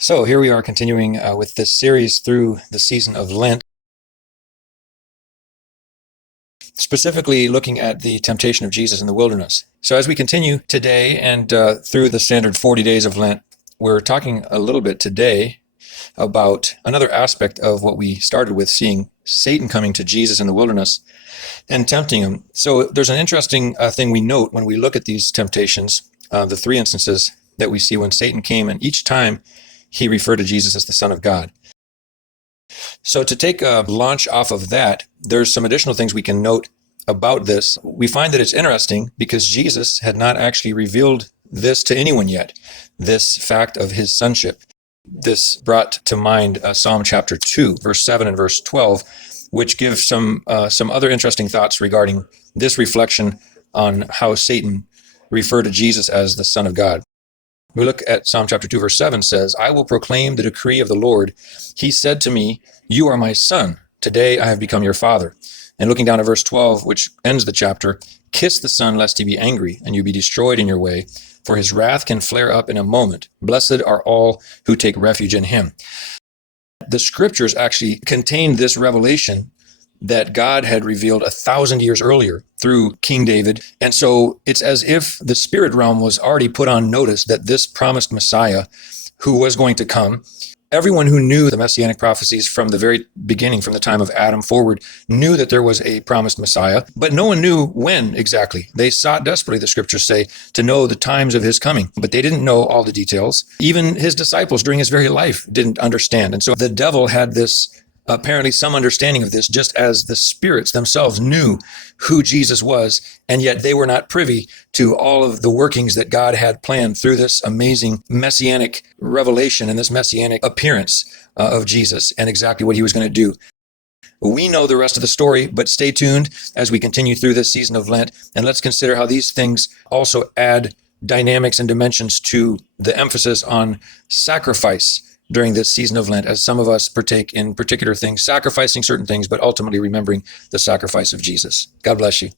So here we are continuing with this series through the season of Lent, specifically looking at the temptation of Jesus in the wilderness. So as we continue today and through the standard 40 days of Lent, we're talking a little bit today about another aspect of what we started with, seeing Satan coming to Jesus in the wilderness and tempting him. So there's an interesting thing we note when we look at these temptations, the three instances that we see when Satan came, and each time he referred to Jesus as the Son of God. So to take a launch off of that, there's some additional things we can note about this. We find that it's interesting because Jesus had not actually revealed this to anyone yet, this fact of his sonship. This brought to mind Psalm chapter 2, verse 7 and verse 12, which give some other interesting thoughts regarding this reflection on how Satan referred to Jesus as the Son of God. We look at Psalm chapter 2, verse 7 says, "I will proclaim the decree of the Lord. He said to me, 'You are my son. Today I have become your father.'" And looking down at verse 12, which ends the chapter, "Kiss the Son lest he be angry and you be destroyed in your way, for his wrath can flare up in a moment. Blessed are all who take refuge in him." The scriptures actually contain this revelation that God had revealed 1,000 years earlier through King David. And so it's as if the spirit realm was already put on notice that this promised Messiah who was going to come, everyone who knew the messianic prophecies from the very beginning, from the time of Adam forward, knew that there was a promised Messiah, but no one knew when exactly. They sought desperately, the scriptures say, to know the times of his coming, but they didn't know all the details. Even his disciples during his very life didn't understand. And so the devil had this apparently some understanding of this, just as the spirits themselves knew who Jesus was, and yet they were not privy to all of the workings that God had planned through this amazing messianic revelation and this messianic appearance of Jesus and exactly what he was going to do. We know the rest of the story, but stay tuned as we continue through this season of Lent, and let's consider how these things also add dynamics and dimensions to the emphasis on sacrifice during this season of Lent, as some of us partake in particular things, sacrificing certain things, but ultimately remembering the sacrifice of Jesus. God bless you.